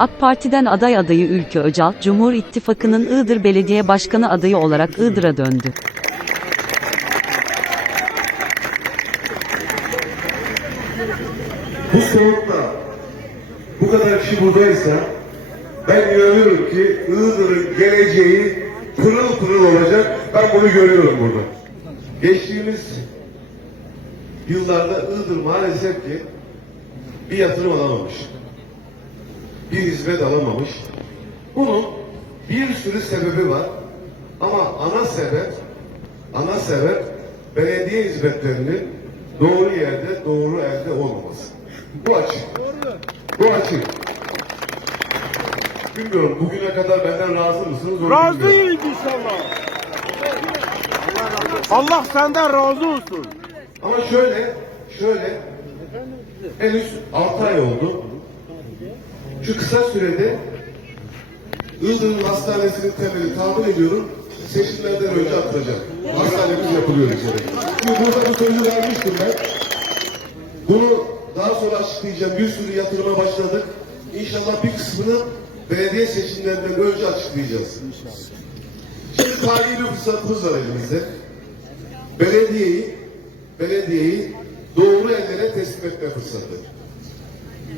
AK Parti'den aday adayı Ülkü Öcal, Cumhur İttifakı'nın Iğdır Belediye Başkanı adayı olarak Iğdır'a döndü. Bu soğukta bu kadar kişi buradaysa ben inanıyorum ki Iğdır'ın geleceği pırıl pırıl olacak. Ben bunu görüyorum burada. Geçtiğimiz yıllarda Iğdır maalesef ki bir yatırım alamamış. Bir hizmet alamamış. Bunun bir sürü sebebi var. Ama ana sebep ana sebep belediye hizmetlerinin doğru yerde, doğru elde olmaması. Bu açık. Bu açık. Bilmiyorum bugüne kadar benden razı mısınız? onu. Razıyız inşallah. Allah senden razı olsun. Ama şöyle, şöyle henüz 6 ay oldu. Şu kısa sürede Iğdır'ın hastanesinin temeli tahmin ediyorum seçimlerden önce atılacak. Hastanemiz yapılıyor üzere. Çünkü burada bir sözü vermiştim ben. Bunu daha sonra açıklayacağım. Bir sürü yatırıma başladık. İnşallah bir kısmını belediye seçimlerinden önce açıklayacağız. Şimdi tarihi bir fırsatımız var elimizde. Belediyeyi, belediyeyi doğru ellere teslim etme fırsatı.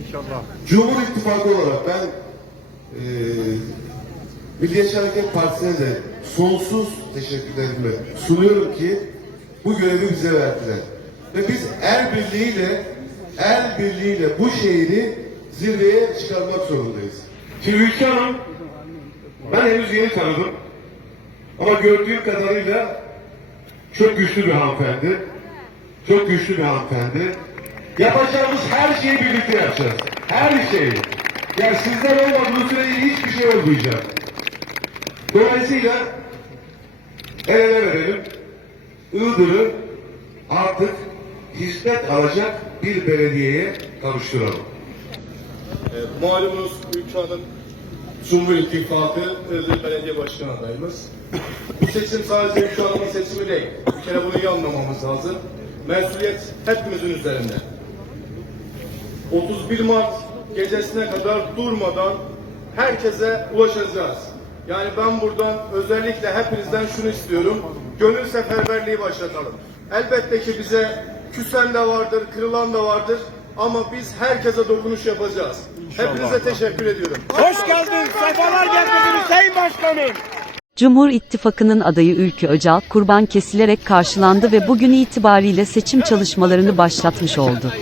İnşallah. Cumhur İttifakı olarak ben eee Milliyetçi Hareket Partisi'ne de sonsuz teşekkürlerimi sunuyorum ki bu görevi bize verdiler. Ve biz el birliğiyle el birliğiyle bu şehri zirveye çıkarmak zorundayız. Şimdi Ülke Hanım ben henüz yeni tanıdım. Ama gördüğüm kadarıyla çok güçlü bir hanımefendi. Çok güçlü bir hanımefendi. Yapacağımız her şeyi birlikte yapacağız. Her şeyi. Yani sizler olmadığı sürece hiçbir şey olmayacak. Dolayısıyla el ele verelim. Iğdır'ı artık hizmet alacak bir belediyeye kavuşturalım. E, Malumunuz Ülke Hanım Cumhur İttifakı Iğdır Belediye Başkanı adayımız. Bu seçim sadece Ülke Hanım'ın seçimi değil. Bir kere bunu iyi anlamamız lazım. Mesuliyet hepimizin üzerinde. 31 Mart gecesine kadar durmadan herkese ulaşacağız. Yani ben buradan özellikle hepinizden şunu istiyorum. Gönül seferberliği başlatalım. Elbette ki bize küsen de vardır, kırılan da vardır. Ama biz herkese dokunuş yapacağız. Hepinize teşekkür ediyorum. Hoş geldin. Sefalar getirdin Hüseyin Başkanım. Cumhur İttifakı'nın adayı Ülkü Öcal, kurban kesilerek karşılandı ve bugün itibariyle seçim çalışmalarını başlatmış oldu.